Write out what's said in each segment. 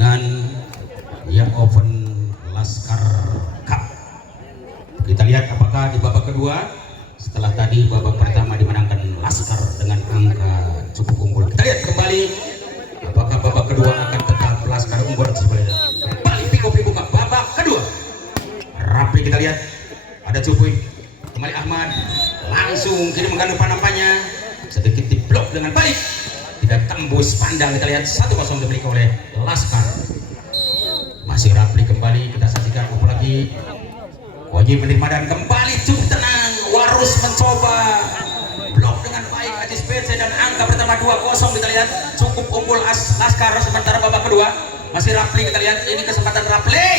dengan yang Open Laskar Cup. Kita lihat apakah di babak kedua setelah tadi babak pertama dimenangkan Laskar dengan angka cukup unggul. Kita lihat kembali apakah babak kedua akan tetap Laskar unggul sebenarnya. Kembali Piko dibuka babak kedua. Rapi kita lihat ada Cupuy, kembali Ahmad langsung kini menggandung nampaknya sedikit diblok dengan baik, tidak tembus pandang. Kita lihat 1-0 dimiliki oleh Laskar. Masih Rapli kembali kita saksikan apalagi Wajib menerima dan kembali cukup tenang. Warus mencoba blok dengan baik Ajis PC dan angka pertama 2-0 kita lihat cukup unggul Laskar. Sementara babak kedua masih Rapli, kita lihat ini kesempatan Rapli,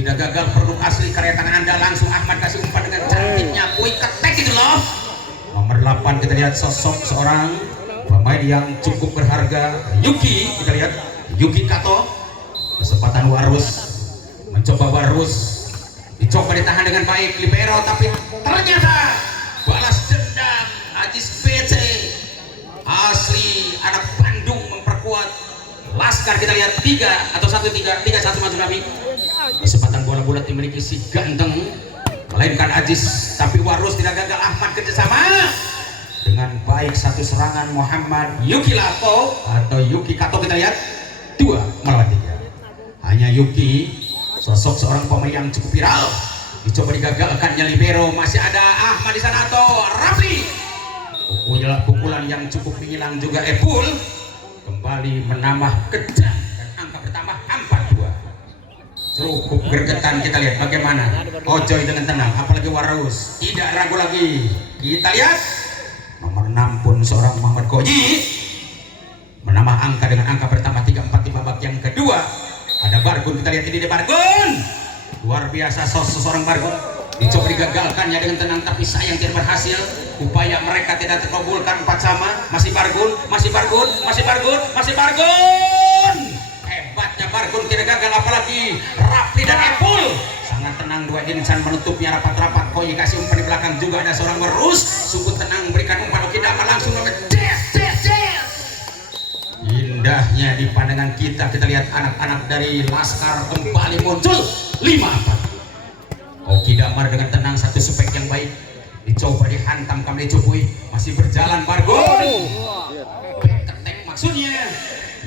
tidak gagal produk asli karya tangan Anda. Langsung Ahmad kasih umpan dengan cantiknya quick attack itu loh. Nomor 8 kita lihat sosok seorang pemain yang cukup berharga, Yuki. Kita lihat Yuki Kato, kesempatan Warus mencoba Warus, dicoba ditahan dengan baik libero, tapi ternyata balas dendam Ajis PC asli anak Bandung memperkuat Laskar. Kita lihat 3-1 masuk kami. Kesempatan bola bulat dimiliki si ganteng melainkan Ajis, tapi Warus tidak gagal. Ahmad kerjasama dengan baik, satu serangan Muhammad Yuki Lato atau Yuki Kato. Kita lihat 2-3. Hanya Yuki, sosok seorang pemain yang cukup viral, dicoba digagalkannya libero. Masih ada Ahmad di sana atau Rafli, pukulan yang cukup menghilang juga. Epul kembali menambah kejam dan angka bertambah 4-2. Cukup gergetan. Kita lihat bagaimana Ojoy dengan tenang, apalagi Warus tidak ragu lagi. Kita lihat nomor 6 pun seorang Muhammad Koji menambah angka dengan angka bertambah 3-4 di babak yang kedua. Ada Bargun, kita lihat ini di Bargun, luar biasa seorang Bargun, dicoba digagalkannya dengan tenang tapi sayang tidak berhasil. Upaya mereka tidak terkabulkan 4-sama. Masih Bargun, masih Bargun, masih Bargun, masih Bargun. Hebatnya Bargun tidak gagal, apalagi Rafi dan Epul sangat tenang. Dua insan menutupnya rapat-rapat. Koi kasih umpan di belakang, juga ada seorang Warus sungguh tenang berikan umpan. Oke dapat langsung indahnya di pandangan kita. Kita lihat anak-anak dari Laskar kembali muncul 5-4. Oki Damar dengan tenang, satu spek yang baik, dicoba dihantam kembali Cupuy, masih berjalan Bargon. Back attack maksudnya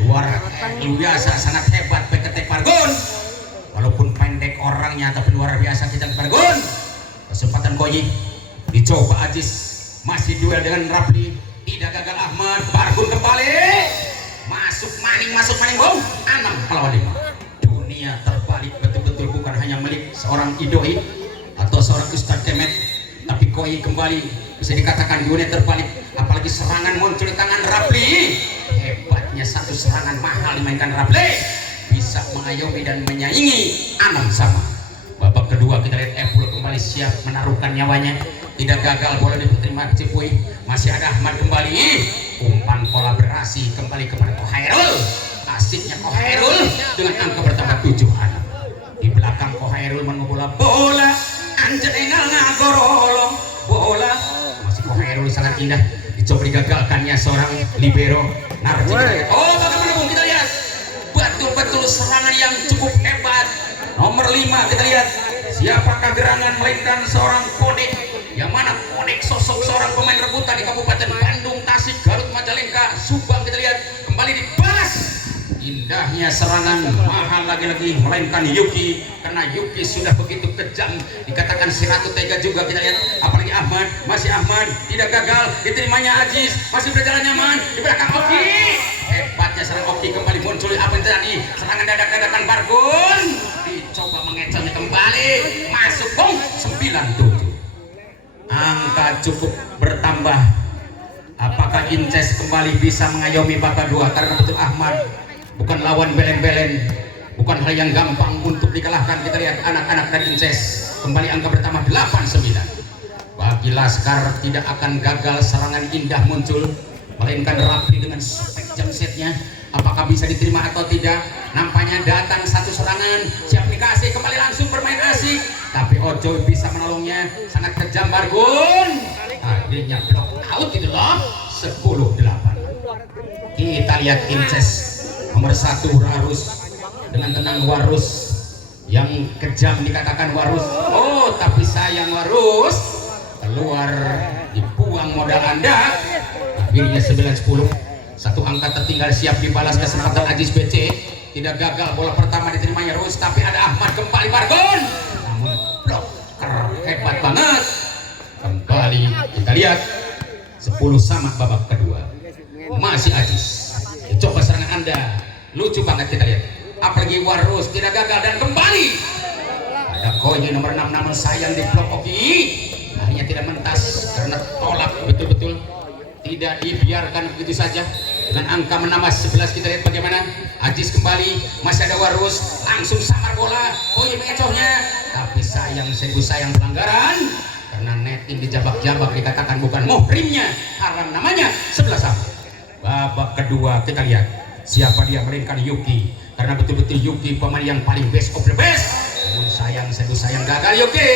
luar biasa, sangat hebat back attack Bargon, walaupun pendek orangnya tapi luar biasa. Kita Bargon, kesempatan Koyi, dicoba Ajis, masih duel dengan Rapli, tidak gagal. Ahmad Bargon kembali masuk maning bom 6-5. Dunia terbalik betul-betul, bukan hanya milik seorang Idoi atau seorang Ustadz Kemet, tapi Koi kembali bisa dikatakan dunia terbalik. Apalagi serangan muncul di tangan Rapli, hebatnya satu serangan mahal dimainkan Rapli, bisa mengayomi dan menyaingi 6-sama. Babak kedua kita lihat Epul kembali siap menaruhkan nyawanya, tidak gagal bola diterima Cipuy. Masih ada Ahmad kembali, umpan kolaborasi kembali kepada Kohairul. Asiknya Kohairul dengan angka bertambah 7-6. Di belakang Kohairul menunggu bola anjir engal ngagorolong bola. Masih Kohairul sangat indah, dicoba digagalkannya seorang libero Narji. Oh bagaimana kita lihat betul-betul serangan yang cukup hebat. Nomor 5 kita lihat siapakah gerangan melainkan seorang Kodik, yang mana Kodik sosok seorang pemain rebutan di Kabupaten Bandung, Tasik, Garut, Majalengka, Subang. Kita lihat kembali dibalas, indahnya serangan mahal lagi-lagi melainkan Yuki, karena Yuki sudah begitu kejam, dikatakan si Ratu Tega juga. Kita lihat apalagi Ahmad, masih Ahmad tidak gagal, diterimanya Ajis, masih berjalan nyaman di belakang Oki. Hebatnya serang Oki kembali muncul. Apa yang terjadi? Serangan dadak-dadakan Bargun, dicoba mengecohnya kembali, masuk bom 9-7. Angka cukup bertambah. Apakah Inces kembali bisa mengayomi babak kedua? Karena betul Ahmad bukan lawan belen-belen, bukan hal yang gampang untuk dikalahkan. Kita lihat anak-anak dari Inces kembali angka bertambah 8-9. Bagi Laskar tidak akan gagal serangan indah muncul, melainkan Rapli dengan spek jamsetnya. Apakah bisa diterima atau tidak? Nampaknya datang satu serangan, siap dikasih, kembali langsung bermain asik, tapi Ojo bisa menolongnya. Sangat kejam Bargun, akhirnya blok out gitu loh. 10-8. Kita lihat Inces nomor 1 Rarus dengan tenang Warus yang kejam dikatakan Warus. Oh tapi sayang Warus, keluar dibuang modal Anda. Akhirnya 9-10, satu angka tertinggal siap dibalas kesempatan Ajis BC. Tidak gagal, bola pertama diterimanya Rus, tapi ada Ahmad kembali Bargon, namun bloker hebat banget. Kembali kita lihat 10 sama babak kedua, masih Ajis. Coba serangan Anda, lucu banget kita lihat. Apalagi Warus tidak gagal dan kembali ada Koyi nomor 6, namun sayang di blok Oki. Hanya tidak mentas karena tolak betul-betul, tidak dibiarkan begitu saja. Dengan angka menambah 11 kita lihat bagaimana Ajis kembali, masih ada Warus, langsung samar bola, Koyi mengecohnya, tapi sayang, seribu sayang pelanggaran karena netting dijabak-jabak, dikatakan bukan muhrimnya, haram namanya. 11 sama. Babak kedua kita lihat siapa dia, melainkan Yuki, karena betul-betul Yuki pemain yang paling best of the best. Namun sayang, seribu sayang gagal Yuki,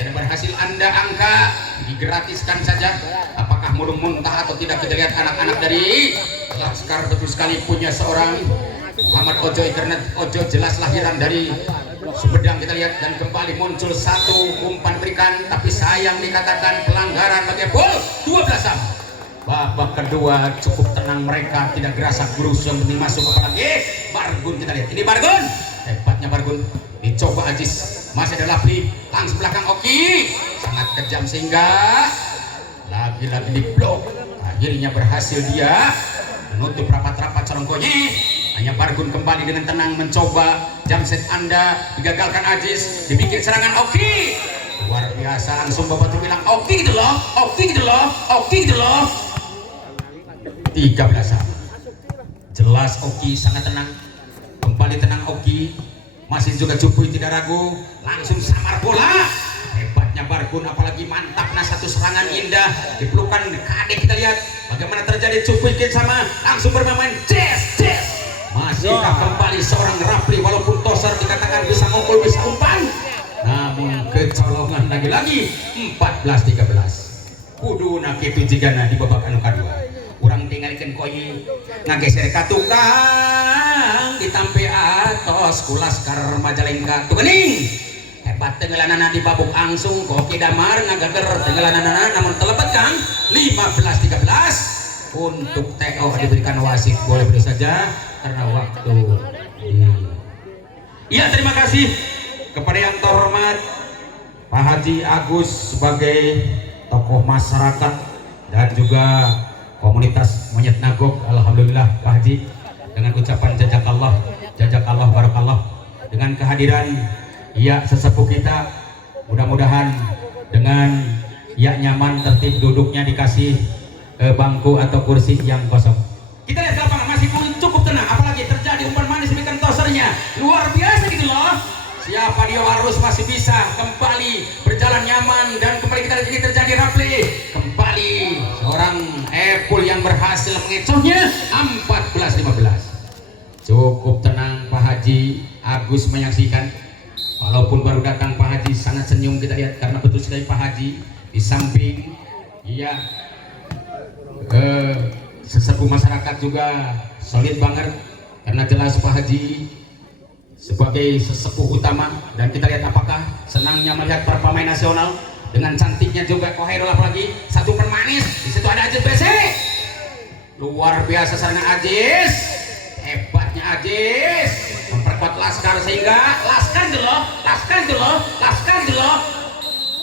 tidak berhasil. Anda angka digratiskan saja. Apakah murung muntah atau tidak, kita lihat anak-anak dari Laskar betul sekali punya seorang Muhammad Ojo, karena Ojo jelas lahiran dari Sumedang kita lihat. Dan kembali muncul satu umpan berikan, tapi sayang dikatakan pelanggaran bagi gol. 12 sama. Babak kedua cukup tenang mereka, tidak gerasa gerus, yang penting masuk. Apalagi Bargun, kita lihat ini Bargun, hebatnya Bargun. Dicoba Ajis, masih ada Lapli, langsung belakang Oki, sangat kejam sehingga lagi-lagi di blok. Akhirnya berhasil dia menutup rapat-rapat Corongkonyi. Hanya Bargun kembali dengan tenang mencoba jam set Anda, digagalkan Ajis, dibikin serangan Oki. Luar biasa, langsung Bapak tuh bilang Oki gitu loh, Oki gitu loh, Oki gitu loh. 13 sama. Jelas Oki sangat tenang, kembali tenang Oki, masih juga Cupuy tidak ragu, langsung samar bola. Hebatnya Bargun, apalagi mantap. Nah satu serangan indah dipelukan Kade, kita lihat bagaimana terjadi. Cupuy sama langsung bermain Jess. Masihkah kembali seorang Rapli, walaupun Tosar dikatakan bisa ngukul, bisa umpan, namun kecolongan lagi-lagi. 14-13 kudu nak itu jigana di babak anu kedua. Kurang tinggalkan Koyi ngageser ka tukang ditampe atos ku Laskar Majalengka tuh gening. Hebat tenggelanana di babuk angsung Koki Damar ngagager tenggelanana, namun telepet Kang. 15-13 untuk TO diberikan wasit. Boleh beri saja karena waktu. Iya, terima kasih kepada yang terhormat Pak Haji Agus sebagai tokoh masyarakat dan juga komunitas Monyet Nagok. Alhamdulillah Pak Haji, dengan ucapan jazakallah barakallah, dengan kehadiran ya sesepuh kita, mudah-mudahan dengan ya nyaman, tertib duduknya, dikasih bangku atau kursi yang kosong. Kita lihat lapangan masih cukup tenang, apalagi terjadi umpan manis demikian tosernya luar biasa gitu loh. Siapa dia Warus masih bisa kembali berjalan nyaman, dan kembali kita lihat ini terjadi Rapli, kembali seorang Epul yang berhasil mengecohnya. 14-15 cukup tenang. Pak Haji Agus menyaksikan, walaupun baru datang Pak Haji sangat senyum kita lihat, karena betul sekali Pak Haji di samping ya sesepuh masyarakat juga solid banget, karena jelas Pak Haji sebagai sesepuh utama. Dan kita lihat apakah senangnya melihat para pemain nasional dengan cantiknya juga Kohairul, apalagi satu pemanis di situ ada Ajis BC. Luar biasa serangan Ajis, hebatnya Ajis memperkuat Laskar sehingga Laskar dulu.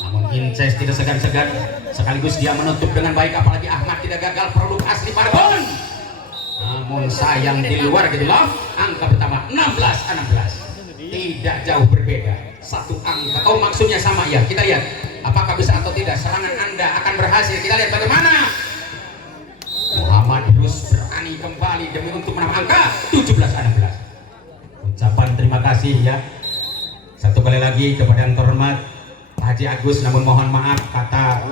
Namun Inces tidak segan-segan, sekaligus dia menutup dengan baik, apalagi Ahmad tidak gagal produk asli Bargon. Namun sayang di luar gitu loh. Angka pertama 16-16, tidak jauh berbeda, satu angka. Oh maksudnya sama ya. Kita lihat apakah bisa atau tidak serangan Anda akan berhasil. Kita lihat bagaimana Muhammad Yus berani kembali demi untuk menambah angka 17-16. Ucapan terima kasih ya satu kali lagi kepada yang terhormat Haji Agus, namun mohon maaf kata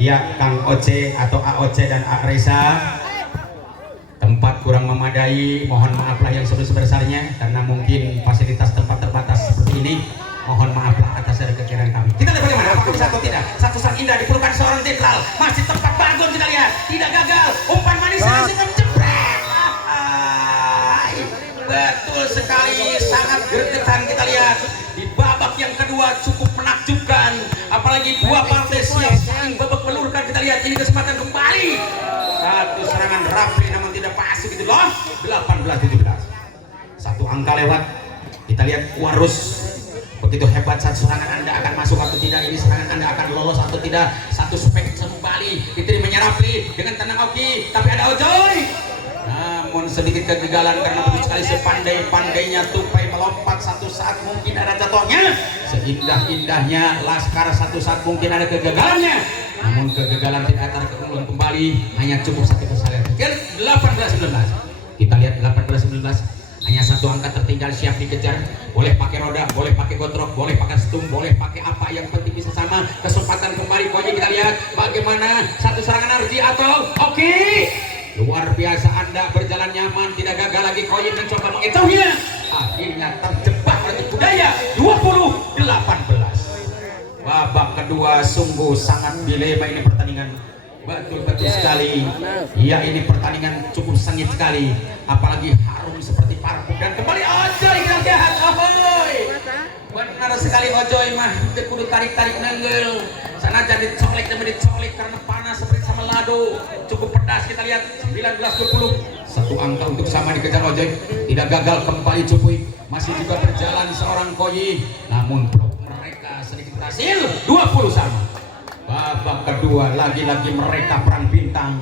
ya Kang Oce atau AOC dan A Reza, tempat kurang memadai, mohon maaflah yang sebesar-besarnya, karena mungkin fasilitas tempat terbatas seperti ini. Mohon maaflah atas dari kekiraan kami. Kita lihat bagaimana, apakah bisa atau tidak. Satu sang indah diperlukan seorang jenderal, masih tempat Bargon, kita lihat tidak gagal, umpan manis langsung menjepret. Betul sekali apalagi dua partai siap saling babak belurkan. Kita lihat ini kesempatan kembali, satu serangan Rafli namun tidak pas gitu loh. 18-17 satu angka lewat. Kita lihat Warus begitu hebat, saat serangan Anda akan masuk atau tidak, ini serangan Anda akan lolos atau tidak. Satu spek kembali diterimanya Rafli dengan tenang Oki, tapi ada Ojoy namun sedikit kegagalan karena begitu sekali sepandai-pandainya tupai melompat satu saat mungkin ada jatuhnya, seindah-indahnya Laskar satu saat mungkin ada kegagalannya, namun kegagalan tidak terulang kembali, hanya cukup satu kesalahan. 18-19 kita lihat 18-19 hanya satu angka tertinggal, siap dikejar, boleh pakai roda, boleh pakai gotrok, boleh pakai stum, boleh pakai apa, yang penting bisa sama. Kesempatan kembali Koji, kita lihat bagaimana satu serangan Arji atau Oki. Luar biasa, Anda berjalan nyaman, tidak gagal lagi. Koyin mencoba mengecohnya, akhirnya terjebak oleh budaya. 20-18 babak kedua sungguh sangat dilema ini pertandingan, betul-betul sekali. Ya, ini pertandingan cukup sengit sekali, apalagi harum seperti parfum. Dan kembali Ojoy yang jahat, ahoy, benar sekali Ojoy mah kudu tarik-tarik nenggel sana, jadi colek demi dicolek karena panas seperti sama lado, cukup pedas. Kita lihat 19-20 satu angka untuk sama dikejar Ojoy, tidak gagal kembali Cupuy, masih juga berjalan seorang Koyi, namun blok mereka sedikit berhasil. 20 sama babak kedua, lagi-lagi mereka perang bintang,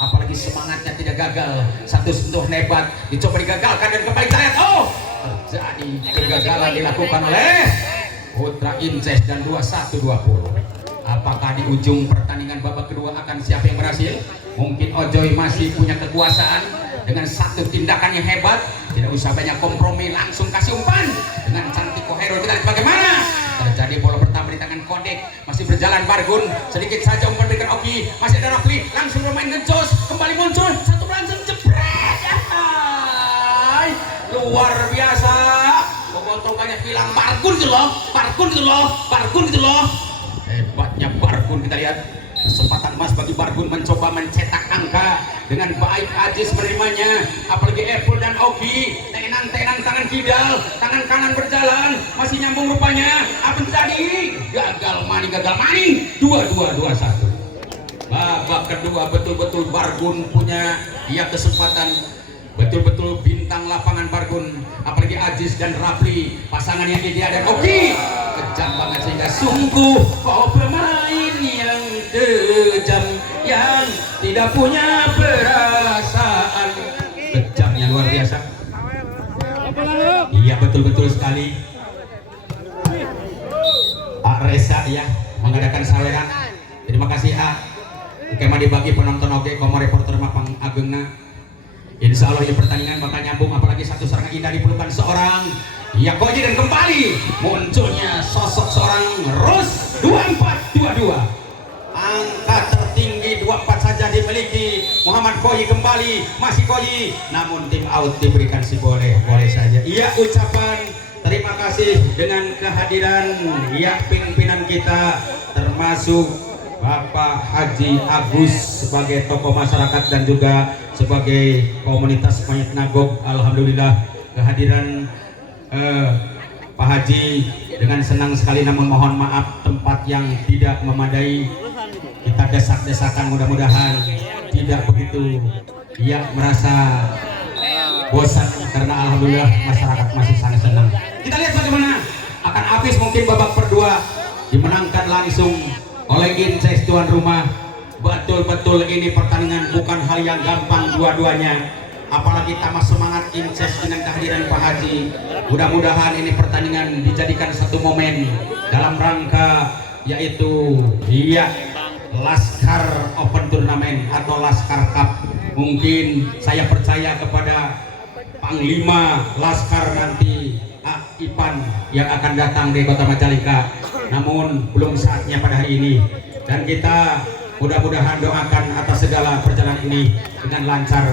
apalagi semangatnya tidak gagal. Satu sentuh hebat dicoba digagalkan dan kembali kita lihat, oh terjadi kegagalan dilakukan oleh Putra Inces dan 21-20. Apakah di ujung pertandingan babak kedua akan siapa yang berhasil? Mungkin Ojoy masih punya kekuasaan dengan satu tindakan yang hebat, tidak usah banyak kompromi, langsung kasih umpan dengan cantik Kohero. Kita lihat bagaimana terjadi bola pertama di tangan Kodek, masih berjalan Bargun, sedikit saja umpan berikan Oki, masih ada Rafli, langsung bermain ngejos, kembali muncul satu langsung jebret, luar biasa. Bobotol banyak bilang Bargun gitu loh, Bargun gitu loh, Bargun gitu loh. Hebatnya Bargun, kita lihat kesempatan emas bagi Bargun mencoba mencetak angka dengan baik. Ajis menerimanya, apalagi Apple dan Oki, tenang tangan kidal, tangan kanan berjalan, masih nyambung rupanya. Apa terjadi? Gagal maning 22-21. Babak kedua betul-betul Bargun punya kesempatan, betul-betul bintang lapangan Bargun, apalagi Ajis dan Rafli, pasangan yang ideal, dan Oki kejam banget sehingga sungguh kau pemain yang kejam yang tidak punya perasaan. Kejamnya luar biasa. Iya, betul-betul sekali. Reza ya mengadakan saweran. Terima kasih kemah dibagi penonton oke komo reporter mapang agengna. Insya Allah ini pertandingan bakal nyambung, apalagi satu serangan indah diperlukan seorang Yakoji, dan kembali munculnya sosok seorang Rus. 24-22 angka tertinggi 24 saja dimiliki Muhammad Koyi. Kembali masih Koyi, namun tim out diberikan si boleh saja. Iya, ucapan terima kasih dengan kehadiran pimpinan kita termasuk Bapak Haji Agus sebagai tokoh masyarakat dan juga sebagai komunitas Mayat Nagok. Alhamdulillah kehadiran Pak Haji dengan senang sekali, namun mohon maaf tempat yang tidak memadai, kita desak-desakan, mudah-mudahan tidak begitu merasa bosan karena alhamdulillah masyarakat masih sangat senang. Kita lihat bagaimana akan habis mungkin babak kedua dimenangkan langsung oleh Inces tuan rumah. Betul-betul ini pertandingan bukan hal yang gampang dua-duanya, apalagi tambah semangat Inces dengan kehadiran Pak Haji. Mudah-mudahan ini pertandingan dijadikan satu momen dalam rangka yaitu Laskar Open Turnamen atau Laskar Cup. Mungkin saya percaya kepada Panglima Laskar nanti Ipan yang akan datang di Kota Majalengka, namun belum saatnya pada hari ini, dan kita mudah-mudahan doakan atas segala perjalanan ini dengan lancar,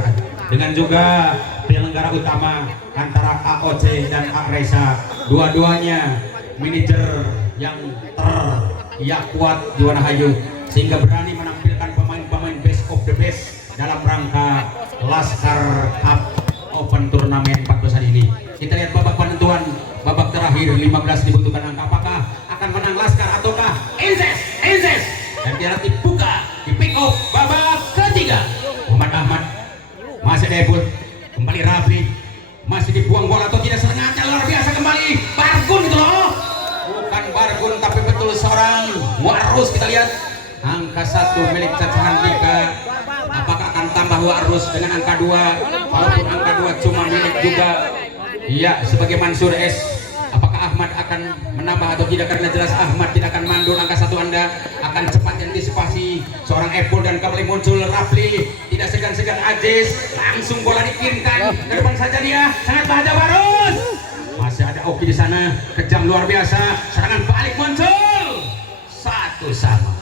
dengan juga penyelenggara utama antara AOC dan Reza, dua-duanya manajer yang kuat di Wanahayu sehingga berani menampilkan pemain-pemain best of the best dalam rangka Laskar Cup Open Turnamen 14 hari ini. Kita lihat babak penentuan, babak terakhir 15 dibutuhkan angka, apakah akan menang Laskar ataukah Inces? Ebul. Kembali Rapli. Masih dibuang bola atau tidak, serangannya luar biasa kembali. Bargun itu loh. Bukan Bargun tapi betul seorang Warus, kita lihat. Angka 1 milik Cacahan Dika. Apakah akan tambah Warus dengan angka 2? Walaupun angka 2 cuma milik juga. Iya, sebagai Mansur S. Apakah Ahmad akan menambah atau tidak? Karena jelas Ahmad tidak akan mandul. Angka 1 Anda akan cepat antisipasi seorang Epul dan kembali muncul Rapli. Tidak segan-segan Aziz, langsung bola dikirimkan ke depan saja dia. Sangat bahaya Warus. Masih ada Oki di sana, kejam luar biasa. Serangan balik muncul. 1-1.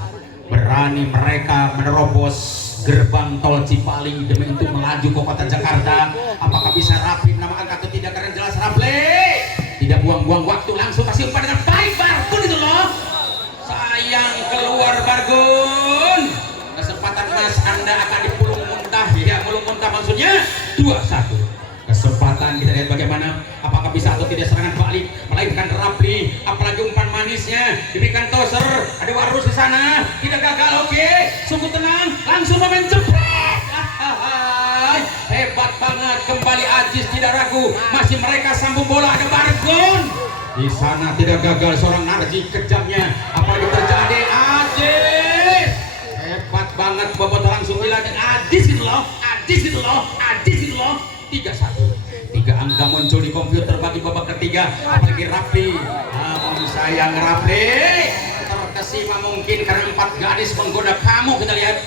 Berani mereka menerobos gerbang tol Cipali demi untuk melaju ke kota Jakarta. Apakah bisa Rapli menambahkan atau tidak? Karena jelas Rapli tidak buang-buang waktu, langsung kasih umpan dengan baik. Bargun itu loh, sayang keluar Bargun. Kesempatan Mas Anda akan dipulung muntah, ya mulung muntah maksudnya. 2-1. Kesempatan kita lihat bagaimana apakah bisa atau tidak serangan balik melainkan Rapli, apalagi umpan manisnya diberikan Toser. Ada Warus di sana, tidak gagal. Oke, sungguh tenang, langsung pemain jepret. Hebat banget kembali Aziz, tidak ragu, masih mereka sambung bola. Ada Bargun di sana, tidak gagal seorang Narji kejamnya. Apalagi terjadi Aziz, hebat banget bobot langsung hilang. Dan Aziz itu loh, Aziz itu loh, Aziz itu loh. 3-1. 3 angka muncul di komputer bagi babak ketiga. Apalagi Rapli, namun sayang Rapli terkesima mungkin karena 4 gadis menggoda kamu. Kita lihat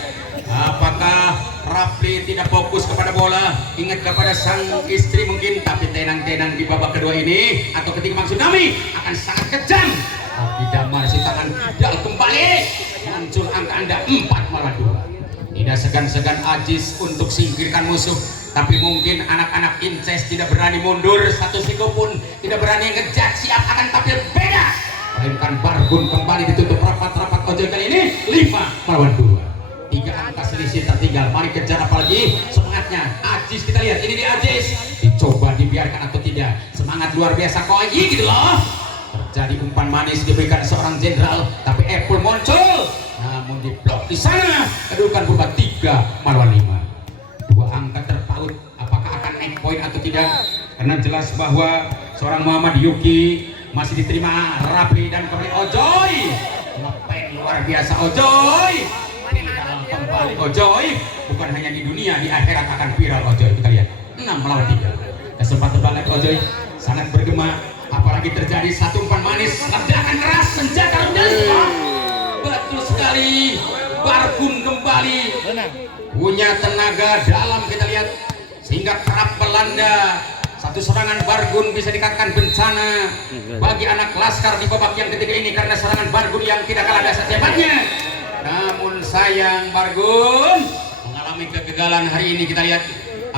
apakah Rapli tidak fokus kepada bola, ingat kepada sang istri mungkin. Tapi tenang-tenang di babak kedua ini atau ketika maksud kami akan sangat kejam. Tidak masih tangan dal kembali muncul angka Anda 4-2. Tidak segan-segan Aziz untuk singkirkan musuh, tapi mungkin anak-anak Inces tidak berani mundur, satu siku pun tidak berani ngejar, siap akan tampil beda. Melainkan Bargun kembali ditutup rapat-rapat ojol kali ini 5-2. 3 angka selisih tertinggal. Mari kejar apalagi semangatnya Aziz. Kita lihat ini di Aziz, dicoba dibiarkan atau tidak. Semangat luar biasa koi gitu loh. Terjadi umpan manis diberikan seorang jenderal, tapi Epul muncul namun diblok di sana. Kedudukan berubah 3-5. 2 angka terpaut. Apakah akan naik poin atau tidak? Karena jelas bahwa seorang Muhammad Yuki masih diterima Rapli dan kembali Ojoy. Ngapain luar biasa Ojoy. Kembali Ojoy, bukan hanya di dunia, di akhirat akan viral Ojoy. Kita lihat 6-3. Kesempatan banget Ojoy, sangat bergema. Apalagi terjadi satu umpan manis, ledakan keras, senjata ledak. Betul sekali, Bargun kembali punya tenaga dalam. Kita lihat sehingga kerap melanda. Satu serangan Bargun bisa dikatakan bencana bagi anak Laskar di babak yang ketiga ini, karena serangan Bargun yang tidak kalah dasar hebatnya. Namun sayang Bargun mengalami kegagalan hari ini. Kita lihat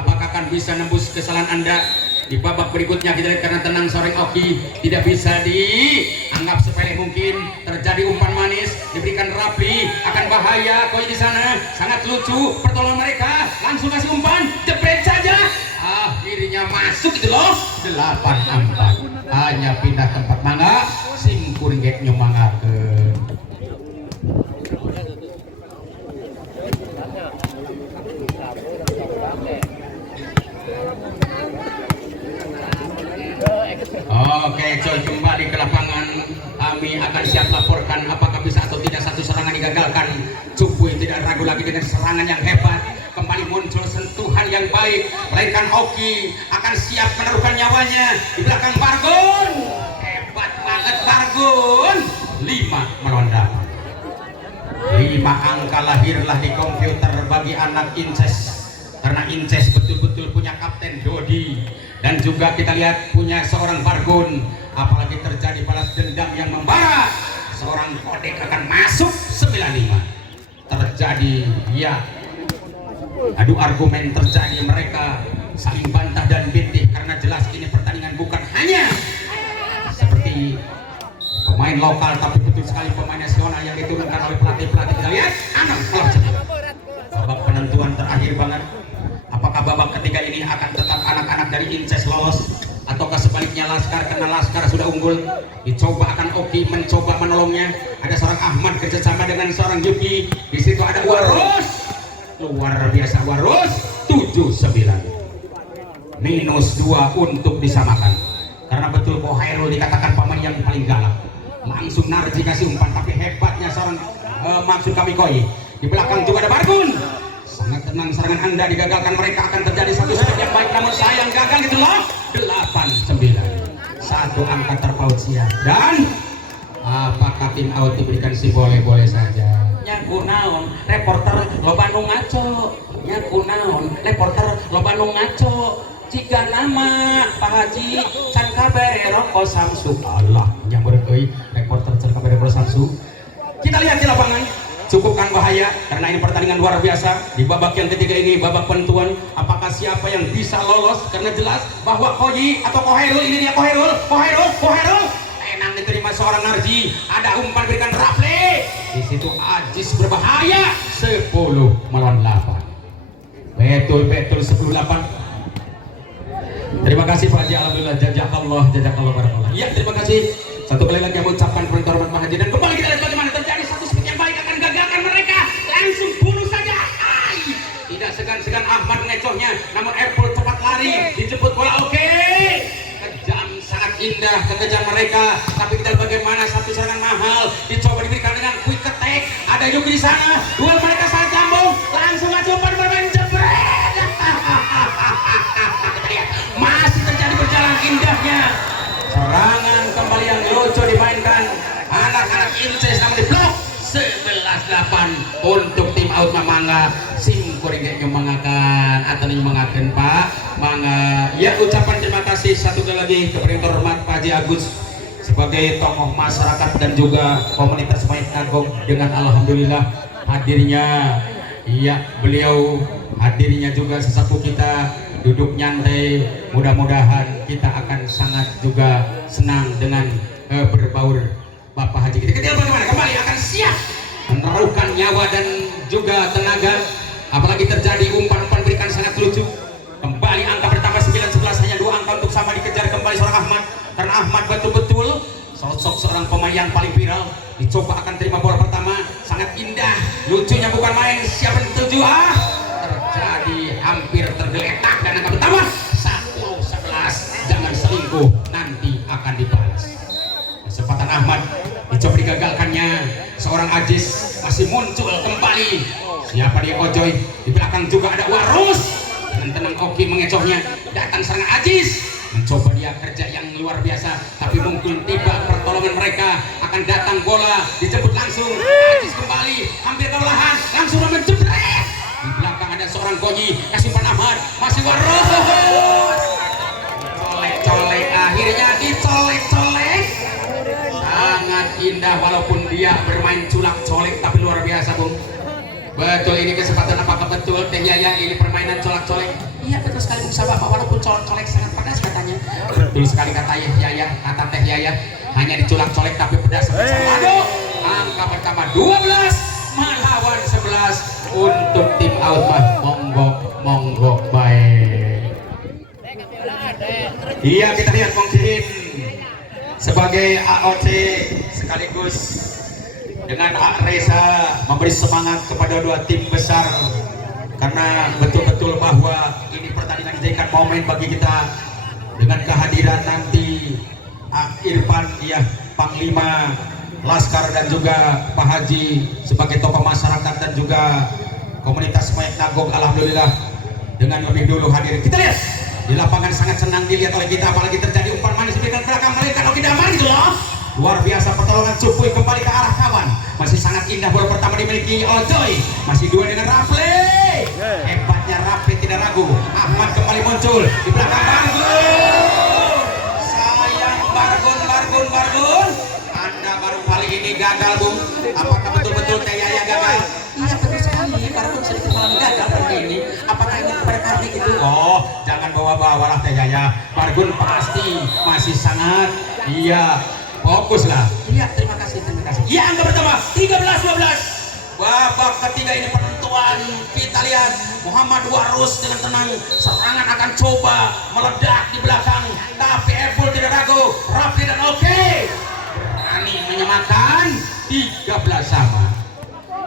apakah akan bisa nembus kesalahan Anda di babak berikutnya. Kita lihat karena tenang seorang Oki tidak bisa dianggap sepele mungkin. Terjadi umpan manis diberikan Rapli, akan bahaya koi di sana. Sangat lucu pertolongan mereka, langsung kasih umpan jepret saja. Akhirnya masuk itu loh. 8-4. Hanya pindah tempat mangga simkuring get nyomangga ke Oke, coy, kembali ke lapangan. Kami akan siap laporkan apakah bisa atau tidak satu serangan digagalkan. Cupuy tidak ragu lagi dengan serangan yang hebat. Kembali muncul sentuhan yang baik. Melainkan Oki akan siap menaruhkan nyawanya di belakang Bargun. Hebat banget Bargun. 5-8. 5 angka lahirlah di komputer bagi anak Inces. Karena Inces betul-betul punya Kapten Dodi. Dan juga kita lihat punya seorang Bargun. Apalagi terjadi balas dendam yang membara, seorang Kodek akan masuk 95. Terjadi ya, adu argumen terjadi, mereka saling bantah dan bintih. Karena jelas ini pertandingan bukan hanya seperti pemain lokal, tapi betul sekali pemain nasional yang diturunkan oleh pelatih-pelatih. Kita lihat babak penentuan terakhir banget. Apakah babak ketiga ini akan tetap anak-anak dari Inces lolos, ataukah sebaliknya Laskar, karena Laskar sudah unggul. Dicoba akan Oki mencoba menolongnya. Ada seorang Ahmad kerjasama dengan seorang Yuki. Di situ ada Warus, luar biasa Warus. 7-9. -2 untuk disamakan. Karena betul Kohairul dikatakan pemain yang paling galak. Langsung Narji kasih umpan, tapi hebatnya seorang maksud kami Koi. Di belakang juga ada Bargun. Sangat tenang serangan Anda digagalkan, mereka akan terjadi satu spek yang baik, namun sayang gagal gitu loh. 8-9. Satu angka terpaut siap. Dan apakah tim out diberikan si boleh-boleh saja. Nyaku naon, reporter loba nu ngaco. Nyaku naon, reporter loba nu ngaco. Jika nama Pak Haji can kabere rokok Samsu. Allah yang berkei reporter can kabere rokok Samsu. Kita lihat di lapangan, cukup kan bahaya karena ini pertandingan luar biasa. Di babak yang ketiga ini, babak penentuan, apakah siapa yang bisa lolos? Karena jelas bahwa Koji atau Kohairul, ini dia Kohairul enang diterima seorang Narji. Ada umpan berikan Rafli. Di situ Ajis berbahaya. 10-8. Betul 10-8. Terima kasih Pak Haji, alhamdulillah, jazakallah barakallah. Iya, terima kasih. Satu kali lagi kami ucapkan perintah hormat Pak Haji, dan kembali kita lihat bagaimana terjadi satu spek yang baik akan gagalkan mereka. Langsung bunuh saja. Tidak segan-segan Ahmad mengecohnya, namun Apple cepat lari, dijemput bola oke. Kejam, sangat indah kekejar mereka. Tapi kita lihat bagaimana satu serangan mahal dicoba diberikan dengan quick attack. Ada Yuki di sana, duel mereka sangat nyambung. Langsung aja umpan bermain jebret. Masih terjadi berjalan indahnya serangan kembali yang lucu dimainkan anak-anak Inces, namun diblok. 11-8 untuk tim out Mangga. Sim kuring nyemangakan atau nyemangakan Pak Mangga. Ya, ucapan terima kasih satu kali lagi kepada terhormat Pak Haji Agus sebagai tokoh masyarakat dan juga komunitas Mayit Nagok, dengan alhamdulillah hadirnya, iya, beliau hadirnya juga sesepuh kita duduk nyantai. Mudah-mudahan kita akan sangat juga senang dengan berbaur Bapak Haji kita. Kita bagaimana kembali akan siap menaruhkan nyawa dan juga tenaga, apalagi terjadi umpan-umpan berikan sangat lucu. Kembali angka bertambah 9-11, hanya 2 angka untuk sama dikejar kembali seorang Ahmad, karena Ahmad betul-betul sosok seorang pemain yang paling viral. Dicoba akan terima bola pertama, sangat indah, lucunya bukan main. Siapa yang tuju? Terjadi hampir tergeletak dan angka pertama 10-11. Jangan selingkuh, nanti akan dibalas. Kesempatan Ahmad dicoba digagalkannya. Seorang Ajis masih muncul kembali. Siapa dia? Ojoy. Di belakang juga ada Warus. Dengan tenang Oki mengecohnya. Datang serangan Ajis. Mencoba dia kerja yang luar biasa, tapi mungkin tiba pertolongan mereka. Akan datang bola, dijemput langsung. Ajis kembali, hampir kewalahan, langsung menjebret. Di belakang ada seorang Koji, kasih umpan Ahmad, masih Warus. Colek-colek, akhirnya dicolek-colek. Sangat indah walaupun dia bermain culak colek, tapi luar biasa Bung. Betul, ini kesempatan apakah betul Teh Yaya ini permainan colak-colek? Iya betul sekali Bung Sabah, walaupun colek-colek sangat pedas katanya. Betul sekali kata Yaya, kata Teh Yaya, hanya diculak-colek tapi pedas. Aduh, angka pertama 12 melawan 11 untuk tim out. Monggo baik. Iya, kita lihat Bang Sihin sebagai AOC sekaligus dengan Ak Reza memberi semangat kepada 2 tim besar, karena betul-betul bahwa ini pertandingan dijadikan momen bagi kita dengan kehadiran nanti Ak Irfan, ya, Panglima Laskar, dan juga Pak Haji sebagai tokoh masyarakat dan juga komunitas Mayit Nagok. Alhamdulillah dengan lebih dulu hadir. Kita lihat di lapangan, sangat senang dilihat oleh kita, apalagi terjadi umpan manis di belakang mereka. Oke, damai gitu loh. Luar biasa pertolongan Cupuy kembali ke arah kawan. Masih sangat indah bola pertama dimiliki Ojoy. Masih 2 dengan Rafli. Hebatnya Rafli, tidak ragu. Ahmad kembali muncul di belakang Bargun. Sayang Bargun. Anda baru kali ini gagal Bung. Apakah betul-betul Teh Yaya gagal? Iya betul sekali. Bargun sedikit malam gagal hari ini. Apakah ingin berkali gitu? Oh, jangan bawa-bawa lah Teh Yaya. Bargun pasti masih sangat, iya, fokus lah. Iya, terima kasih. Iya, angka pertama 13-12. Babak ketiga ini penentuan. Kita lihat Muhammad Warus dengan tenang, serangan akan coba meledak di belakang, tapi Apple tidak ragu. Rafli dan Oke berani menyamakan 13 sama.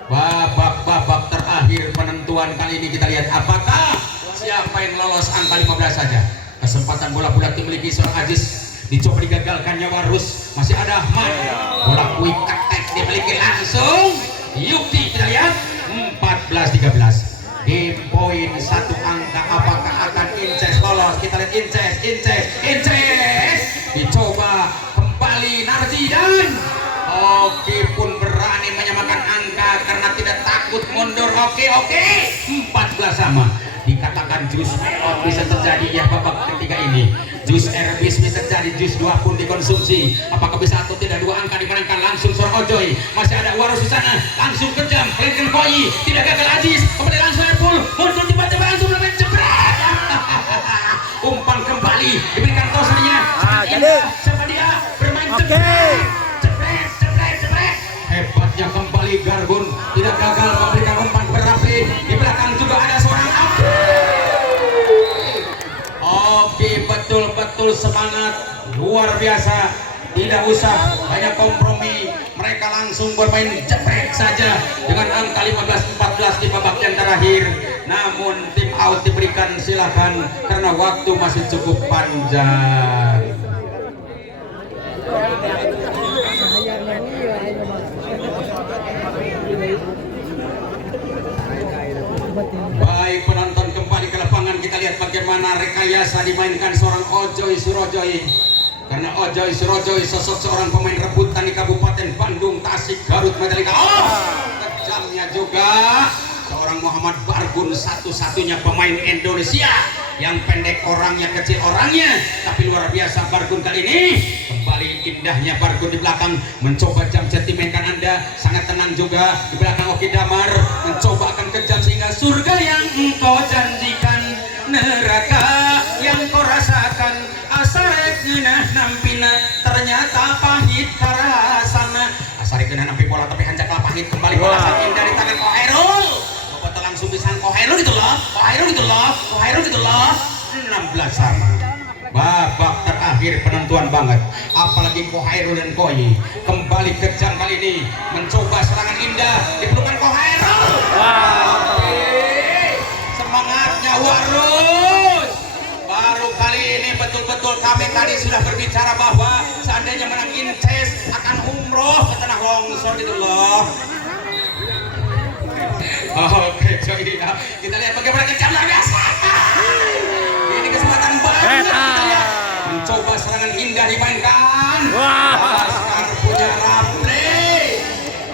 Babak terakhir penentuan kali ini, kita lihat apakah siapa yang lolos angka 15 saja. kesempatan bola bulat dimiliki seorang Aziz, dicoba digagalkannya Warus, masih ada Ahmad, bola quick attack dimiliki langsung Yukti. Kita lihat 14-13 di poin satu angka. Apakah akan Inces lolos? Kita lihat Inces dicoba kembali Narji dan Oki pun berani menyamakan angka karena tidak takut mundur. Oke 14 sama. Dikatakan jus melon bisa terjadi ya babak ketiga ini. Jus erbis bisa terjadi, jus 2 pun dikonsumsi. Apakah bisa atau tidak 2 angka dimenangkan langsung seorang Ojoy. Masih ada Warus di sana, langsung kejam, kelihatan Koi, tidak gagal Aziz, kemudian langsung Erpul, mundur tiba-tiba langsung lebih jebret. Umpan kembali diberikan tosnya. Jadi siapa dia bermain jebret. Hebatnya kembali Gargun, tidak gagal memberikan umpan berapi. Di belakang juga ada seorang Api. Oke, betul-betul semangat, luar biasa. Tidak usah banyak kompromi, mereka langsung bermain jepret saja dengan angka 15-14 di babak yang terakhir. Namun tim out diberikan, silakan karena waktu masih cukup panjang. Baik, penonton kembali ke lapangan, kita lihat bagaimana rekayasa dimainkan seorang Ojoy Surojoy. Karena Ojoy Surojoy sosok seorang pemain rebutan di Kabupaten Bandung, Tasik, Garut, Mandalika. Kejamnya juga seorang Muhammad Bargun, satu-satunya pemain Indonesia yang pendek orangnya, kecil orangnya, tapi luar biasa Bargun kali ini. Kembali indahnya Bargun di belakang, mencoba jam set dimainkan Anda, sangat tenang juga di belakang Oki Damar, mencoba akan kejam sehingga surga yang engkau janjikan, neraka yang kau rasakan, asarek ngenah nampina, ternyata pahit karasana. Asarek ngenah nampi bola tapi hancak lah pahit. Kembali bola saking dari tangan Kohairul, betul langsung bisa Kohairul gitu loh, Kohairul gitu loh. 16 sama. Babak terakhir penentuan banget, apalagi Kohairul dan Koi kembali kejam kali ini, mencoba serangan indah diperlukan Kohairul. Semangatnya Warus. Baru kali ini betul-betul kami tadi sudah berbicara bahwa seandainya menang Inces akan umroh ke tanah longsor gitu loh. Oke, coy, kita lihat bagaimana kejam luar biasa. Ini kesempatan banget kita lihat. Mencoba serangan indah dimainkan. Laskar punya Rafli.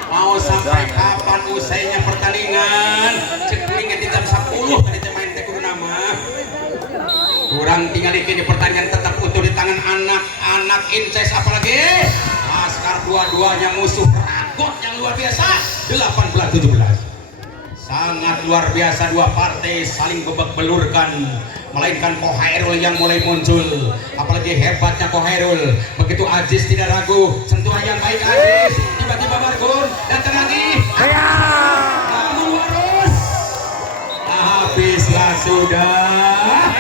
Mau sampai kapan usainya pertandingan? Ceklingan di jam 10 tadi main tekun nama. Kurang tinggal dikit di pertandingan, tetap utuh di tangan anak-anak Inces, apalagi Laskar dua-duanya musuh ragot yang luar biasa. 18-17. Sangat luar biasa, dua partai saling bebak belurkan, melainkan Kohairul yang mulai muncul. Apalagi hebatnya Kohairul, begitu Aziz tidak ragu, sentuhan yang baik Aziz, tiba-tiba Bargun datang lagi. Namun Warus, habislah sudah.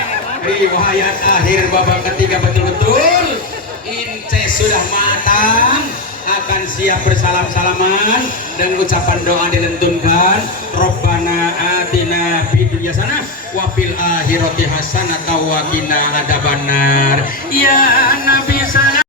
Riwayat akhir babak ketiga betul-betul Inces sudah matang, akan siap bersalam-salaman dan ucapan doa dilentunkan. Robbana atina fid dunya hasanah wa fil akhirati hasanah wa qina adzabannar. Ya Nabi